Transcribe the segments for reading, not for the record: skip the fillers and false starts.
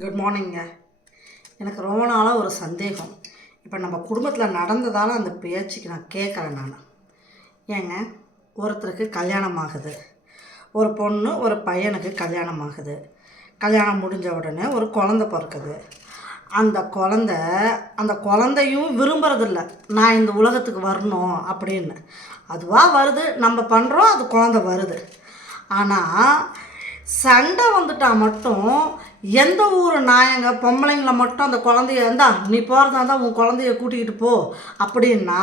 Good மார்னிங்க. எனக்கு ரொம்ப நாளாக ஒரு சந்தேகம். இப்போ நம்ம குடும்பத்தில் நடந்ததால் அந்த பேச்சுக்கு நான் கேட்குறேன். ஏங்க, ஒருத்தருக்கு கல்யாணம் ஆகுது, ஒரு பொண்ணு ஒரு பையனுக்கு கல்யாணம் ஆகுது. கல்யாணம் முடிஞ்ச உடனே ஒரு குழந்த பிறக்குது. அந்த குழந்தையும் விரும்புறதில்ல, நான் இந்த உலகத்துக்கு வரணும் அப்படின்னு. அதுவாக வருது, நம்ம பண்ணுறோம், அது குழந்த வருது. ஆனால் சண்டை வந்துட்டால் மட்டும் எந்த ஊர் நாயங்க பொம்பளைங்களை மட்டும் அந்த குழந்தைய இருந்தா நீ போகிறதா இருந்தால் உன் குழந்தைய கூட்டிக்கிட்டு போ அப்படின்னா,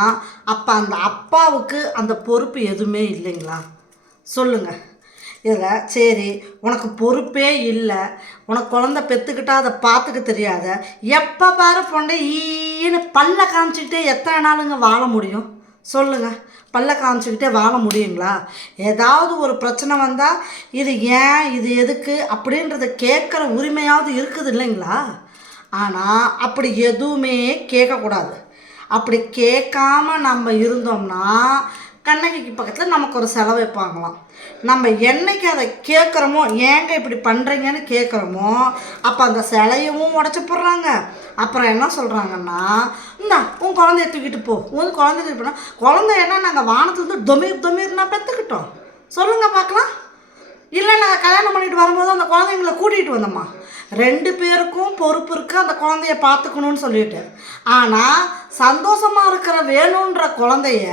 அப்போ அந்த அப்பாவுக்கு அந்த பொறுப்பு எதுவுமே இல்லைங்களா? சொல்லுங்கள். இதில் சரி, உனக்கு பொறுப்பே இல்லை, உனக்கு குழந்த பெற்றுக்கிட்டா அதை பார்த்துக்க தெரியாத, எப்போ பாரு பொண்டை ஈன்னு பல்ல காமிச்சிக்கிட்டே எத்தனை நாளுங்க வாழ முடியும்? சொல்லுங்கள். பல்ல காமிச்சிக்கிட்டே வாழ முடியுங்களா? ஏதாவது ஒரு பிரச்சனை வந்தால் இது ஏன், இது எதுக்கு அப்படின்றத கேட்குற உரிமையாவது இருக்குது இல்லைங்களா? ஆனால் அப்படி எதுவுமே கேட்கக்கூடாது. அப்படி கேட்காம நம்ம இருந்தோம்னா கண்ணகிக்கு பக்கத்தில் நமக்கு ஒரு செலவு வைப்பாங்களாம். நம்ம என்னைக்கு அதை கேட்குறோமோ, ஏங்க இப்படி பண்ணுறீங்கன்னு கேட்குறோமோ, அப்போ அந்த சிலையவும் உடச்சி போடுறாங்க. அப்புறம் என்ன சொல்கிறாங்கன்னா, இந்தா உன் குழந்தைய தூக்கிட்டு போ, உன் குழந்தைய தூக்கிட்டு போனால் குழந்தை என்ன நாங்கள் வானத்துலேருந்து தொமீர்னா பெற்றுக்கிட்டோம்? சொல்லுங்கள் பார்க்கலாம். இல்லை நாங்கள் கல்யாணம் பண்ணிட்டு வரும்போது அந்த குழந்தைங்களை கூட்டிகிட்டு வந்தோம்மா. 2 பேருக்கும் பொறுப்பு இருக்குது அந்த குழந்தைய பார்த்துக்கணுன்னு சொல்லிட்டு. ஆனால் சந்தோஷமாக இருக்கிற வேணுன்ற குழந்தைய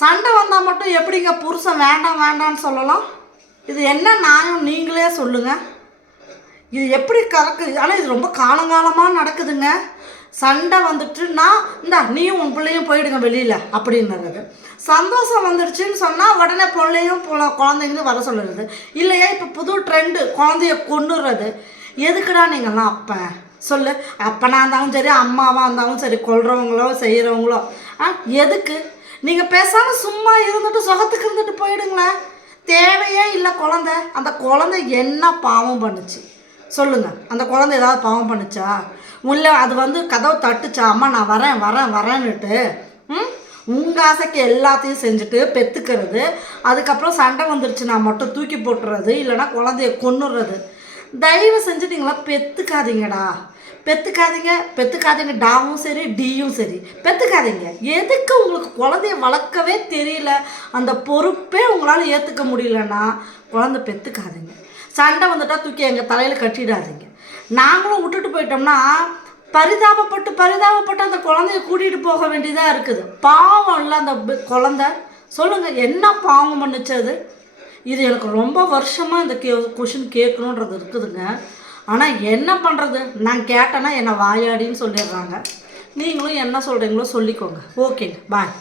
சண்டை வந்தால் மட்டும் எப்படிங்க புருஷன் வேண்டாம் வேண்டான்னு சொல்லலாம்? இது என்ன நியாயம்? நீங்களே சொல்லுங்கள். இது எப்படி கறக்குது? ஆனால் இது ரொம்ப காலங்காலமாக நடக்குதுங்க. சண்டை வந்துட்டுன்னா இந்தா நீயும் உன் பிள்ளையும் போயிடுங்க வெளியில் அப்படின்னுறது. சந்தோஷம் வந்துடுச்சுன்னு சொன்னால் உடனே பிள்ளையும் குழந்தைங்கன்னு வர சொல்லுறது. இல்லையா இப்போ புது ட்ரெண்டு குழந்தைய கொண்டுறது. எதுக்குடா நீங்கள்லாம் அப்போ சொல்லு? அப்பனாக இருந்தாலும் சரி, அம்மாவாக இருந்தாலும் சரி, கொல்றவங்களோ செய்கிறவங்களோ எதுக்கு? நீங்கள் பேசாமல் சும்மா இருந்துட்டு சுகத்துக்கு இருந்துட்டு போயிடுங்களேன். தேவையே இல்லை குழந்தை. அந்த குழந்தை என்ன பாவம் பண்ணுச்சு சொல்லுங்கள்? அந்த குழந்தை ஏதாவது பாவம் பண்ணுச்சா? இல்லை அது கதவை தட்டுச்சா, அம்மா நான் வரேன்னுட்டு உங்கள் ஆசைக்கு எல்லாத்தையும் செஞ்சுட்டு பெற்றுக்கிறது, அதுக்கப்புறம் சண்டை வந்துருச்சு நான் மட்டும் தூக்கி போட்டுறது, இல்லைனா குழந்தைய கொன்னுடுறது. தயவு செஞ்சு நீங்களாம் பெற்றுக்காதீங்க. டாவும் சரி, டியும் சரி, பெற்றுக்காதீங்க. எதுக்கு? உங்களுக்கு குழந்தைய வளர்க்கவே தெரியல, அந்த பொறுப்பே உங்களால் ஏற்றுக்க முடியலன்னா குழந்தை பெற்றுக்காதீங்க. சண்டை வந்துட்டால் தூக்கி எங்கள் தலையில் கட்டிடாதீங்க. நாங்களும் விட்டுட்டு போயிட்டோம்னா பரிதாபப்பட்டு அந்த குழந்தைய கூட்டிகிட்டு போக வேண்டியதாக இருக்குது. பாவம் இல்லை அந்த குழந்தை. சொல்லுங்கள், என்ன பாவம் பண்ணுச்சது? இது எனக்கு ரொம்ப வருஷமாக இந்த கொஷின் கேட்கணுன்றது இருக்குதுங்க. ஆனால் என்ன பண்ணுறது? நான் கேட்டேன்னா என்னை வாயாடின்னு சொல்லிடுறாங்க. நீங்களும் என்ன சொல்கிறீங்களோ சொல்லிக்கோங்க. ஓகேங்க, பாய்.